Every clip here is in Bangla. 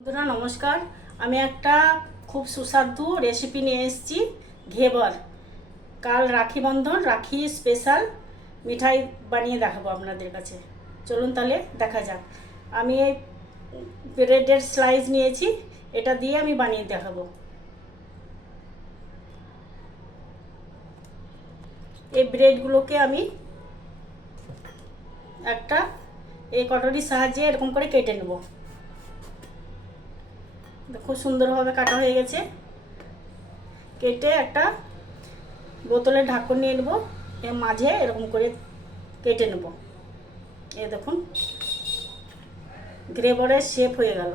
বন্ধুরা নমস্কার। আমি একটা খুব সুস্বাদু রেসিপি নিয়ে এসেছি, ঘেবর। কাল রাখি বন্ধন, রাখি স্পেশাল মিঠাই বানিয়ে দেখাবো আপনাদের কাছে। চলুন তাহলে দেখা যাক। আমি এই ব্রেডের স্লাইস নিয়েছি, এটা দিয়ে আমি বানিয়ে দেখাবো। এই ব্রেডগুলোকে আমি একটা এই কটরির সাহায্যে এরকম করে কেটে নেব। খুব সুন্দরভাবে কাটা হয়ে গেছে। কেটে একটা বোতলের ঢাকন নিয়ে নেব, এর মাঝে এরকম করে কেটে নেব। এই দেখুন গ্রেভারের শেপ হয়ে গেল।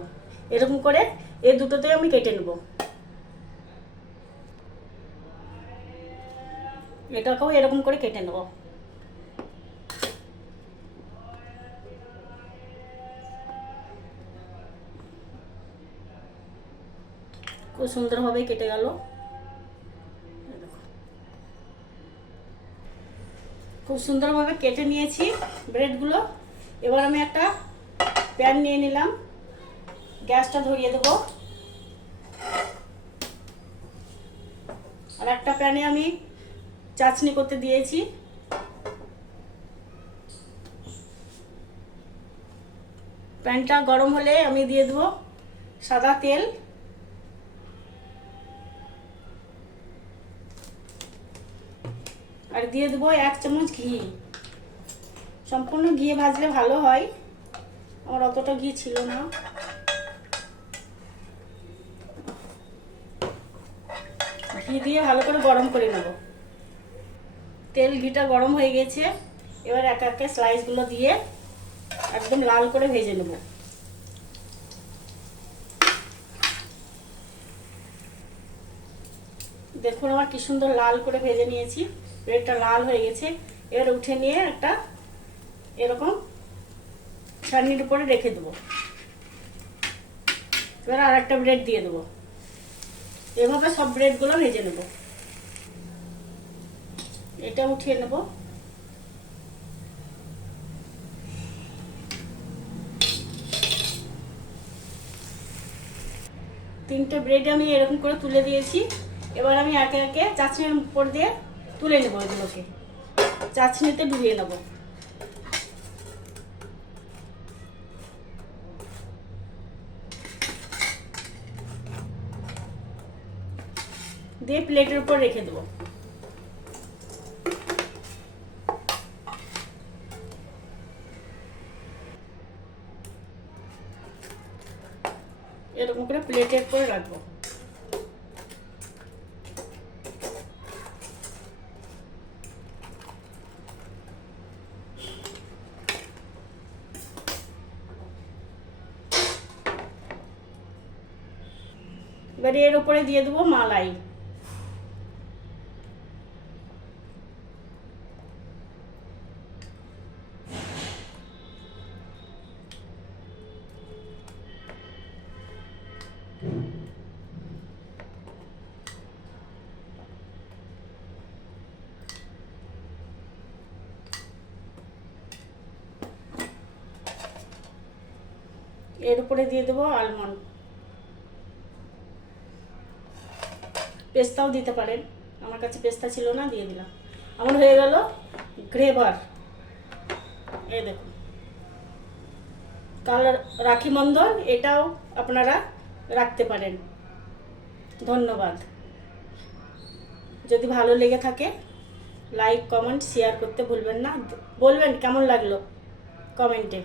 এরকম করে এই দুটোতে আমি কেটে নেব। এটাকেও এরকম করে কেটে নেব। খুব সুন্দরভাবে কেটে গেল। খুব সুন্দরভাবে কেটে নিয়েছি ব্রেডগুলো। এবার আমি একটা প্যান নিয়ে নিলাম, গ্যাসটা ধরিয়ে দেব। আর একটা প্যানে আমি চাটনি করতে দিয়েছি। প্যানটা গরম হলে আমি দিয়ে দেবো সাদা তেল। আর দিয়ে দেবো 1 চামচ ঘি। সম্পূর্ণ ঘি ভাজলে ভালো হয়, আমার অতটা ঘি ছিল না। ঘি দিয়ে ভালো করে গরম করে নেব। ঘিটা গরম হয়ে গেছে। এবার একে একে স্লাইসগুলো দিয়ে একদম লাল করে ভেজে নেব। দেখুন আমার কি সুন্দর লাল করে ভেজে নিয়েছি। ব্রেডটা লাল হয়ে গেছে। এবার উঠে নিয়ে একটা এরকম ছাঁকনির উপরে রেখে দেবো। এবার আর একটা ব্রেড দিয়ে দেবো। এভাবে সব ব্রেডগুলো ভেজে নেব। এটা উঠিয়ে নেব। তিনটে ব্রেড আমি এরকম করে তুলে দিয়েছি। এবার আমি একে একে চাটনির উপর দিয়ে তুলে নেব। এগুলোকে চাটনিতে ডুবিয়ে নেব। দিয়ে প্লেটের উপর রেখে দেবো। এরকম করে প্লেটের উপর রাখবো। এবারে এর উপরে দিয়ে দেবো মালাই। এর উপরে দিয়ে দেবো আলমন্ড। পেস্তাও দিতে পারেন, আমার কাছে পেস্তা ছিল না, দিয়ে দিলাম। আমার হয়ে গেল ঘেবর। এই দেখুন কাল রাখি বন্ধন, এটাও আপনারা রাখতে পারেন। ধন্যবাদ। যদি ভালো লেগে থাকে লাইক কমেন্ট শেয়ার করতে ভুলবেন না। বলবেন কেমন লাগলো কমেন্টে।